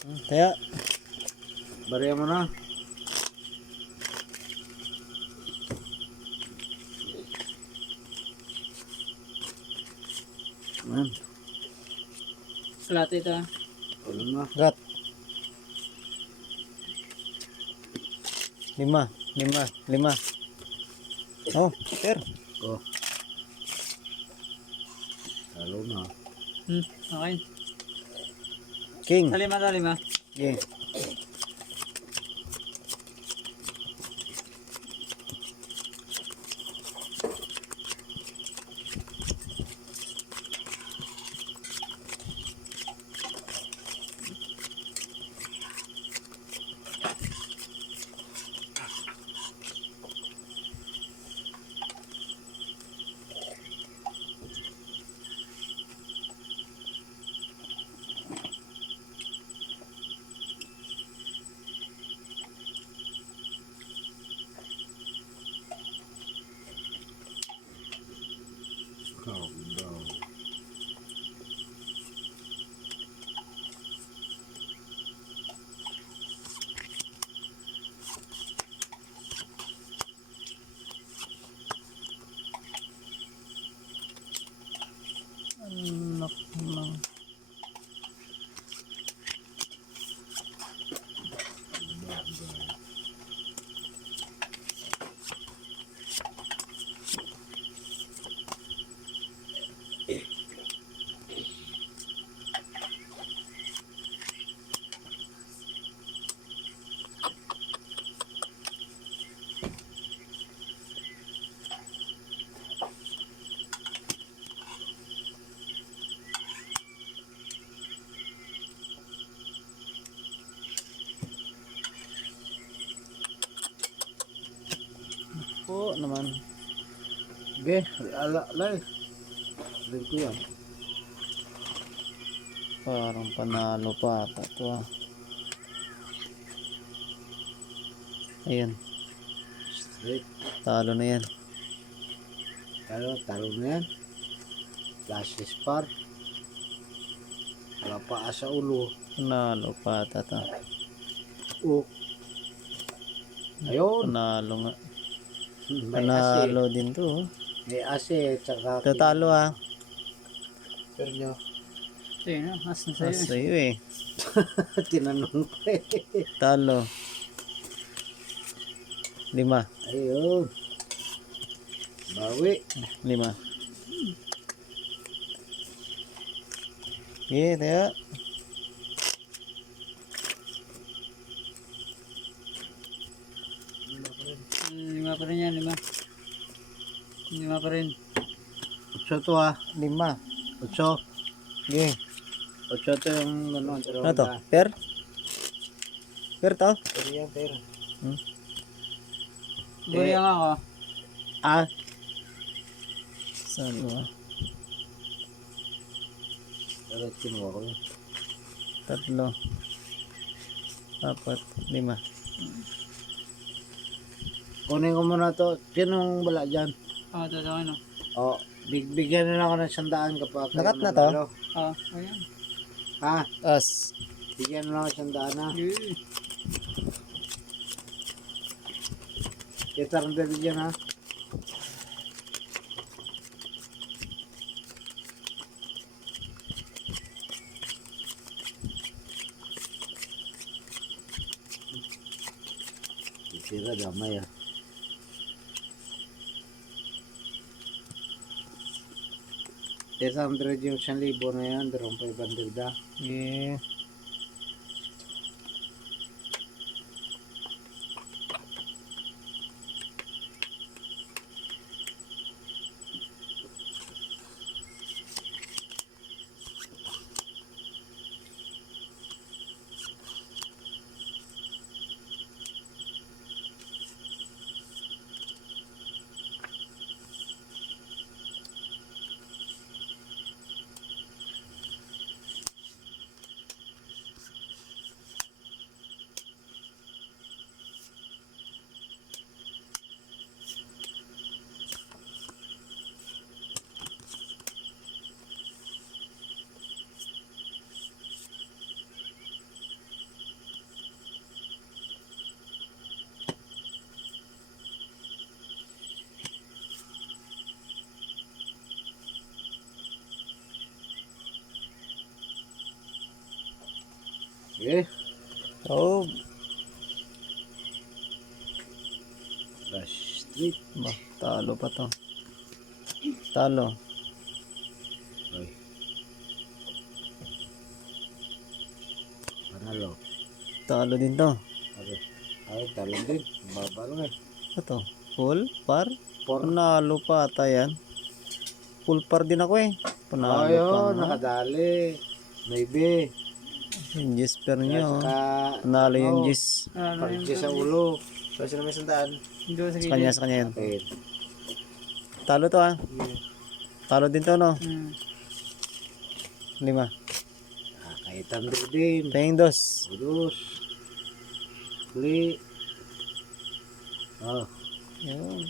Kaya, Bariya mo na. Ayan. Lahat ito. Wala na. gat. 5, 5, 5. Oh, sir. Oh. Talo na. Okay. King. Sa lima. Yeah. Calm down. Anak ng... Po naman. Okay. Alay. Alay ko yan. Parang panalo pa ata ito ah. Ayan. Straight. Talo na yan. Talo na yan. Flashes par. Wala pa sa ulo. Panalo pa ata ito. Oh. Ayun. Panalo nga. May Panalo din to. Oh. May ase. Tsaka Ito talo ah. Pero nyo. Ito yun. As na Ah, sa'yo. sa'yo eh. Tinanong ko eh. Talo. 5. Ayun. Bawi. 5. Yeah, tayo. Lima pa rin yan. Lima pa rin. 8 to ah. 5. 8. Yeah. 8 to yung ano. Ano to? Per? Per to? Pero yan, pero. Buriya nga ako. Ah. Saan ba? Pero kinuha ko yun. 3. 4. 5. Kunin ko muna to. Sinong wala dyan? Ito sa akin. O, bigyan na lang ako ng 100 kapag... Nakat na to? Ayan. Ha? As. Bigyan na lang ako 100 na. Kita rin bigyan ha. Tira damay ah. Tesa 100 yung 1,000 na yan. Darong 500 da. Yeah. Eh, Oh, flash street. bah, talo pa to. Talo. Ay. Panalo. Talo din to. Ay, talon din. Baba lang eh. Ito. Full par. Por. Panalo pa ata yan. Full par din ako eh. Panalo Ay, pa oh, nga. nakadali. Maybe. Yung Jesper nyo. Saka, Panalo yung ano, Jis. Parche sa ulo. Kasi naman sandaan. Hindi sa Sa kanya yan. Okay. Talo to ah. Talo din to no. 5. Kahit tando din. Paying dos. Ulos. Uli. Oh. Yun.